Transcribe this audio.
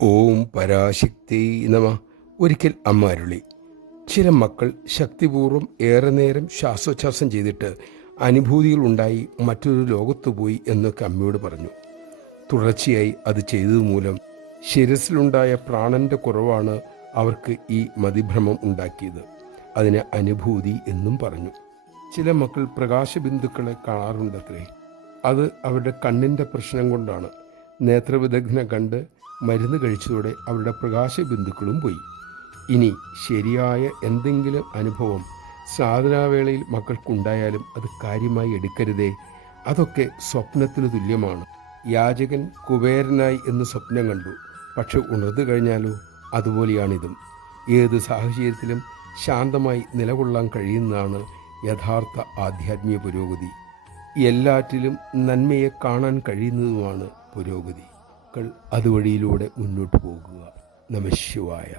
ഓം പരാശക്തി നമ. ഒരിക്കൽ അമ്മ അരുളി, ചില മക്കൾ ശക്തിപൂർവ്വം ഏറെ നേരം ശ്വാസോച്ഛ്വാസം ചെയ്തിട്ട് അനുഭൂതികൾ ഉണ്ടായി മറ്റൊരു ലോകത്തു പോയി എന്നൊക്കെ അമ്മയോട് പറഞ്ഞു. തുടർച്ചയായി അത് ചെയ്തതുമൂലം ശിരസിലുണ്ടായ പ്രാണന്റെ കുറവാണ് അവർക്ക് ഈ മതിഭ്രമം ഉണ്ടാക്കിയത്. അതിന് അനുഭൂതി എന്നും പറഞ്ഞു. ചില മക്കൾ പ്രകാശബിന്ദുക്കളെ കാണാറുണ്ടത്രേ. അത് അവരുടെ കണ്ണിൻ്റെ പ്രശ്നം കൊണ്ടാണ്. നേത്രവിദഗ്ധനെ കണ്ട് മരുന്ന് കഴിച്ചതോടെ അവരുടെ പ്രകാശബിന്ദുക്കളും പോയി. ഇനി ശരിയായ എന്തെങ്കിലും അനുഭവം സാധനാവേളയിൽ മക്കൾക്കുണ്ടായാലും അത് കാര്യമായി എടുക്കരുതേ. അതൊക്കെ സ്വപ്നത്തിന് തുല്യമാണ്. യാചകൻ കുബേരനായി എന്ന് സ്വപ്നം കണ്ടു, പക്ഷെ ഉണർന്നു കഴിഞ്ഞാലോ അതുപോലെയാണിതും. ഏത് സാഹചര്യത്തിലും ശാന്തമായി നിലകൊള്ളാൻ കഴിയുന്നതാണ് യഥാർത്ഥ ആധ്യാത്മിക പുരോഗതി. എല്ലാറ്റിലും നന്മയെ കാണാൻ കഴിയുന്നതുമാണ് പുരോഗതി. അതുവഴിയിലൂടെ മുന്നോട്ട് പോകുക. നമഃ ശിവായ.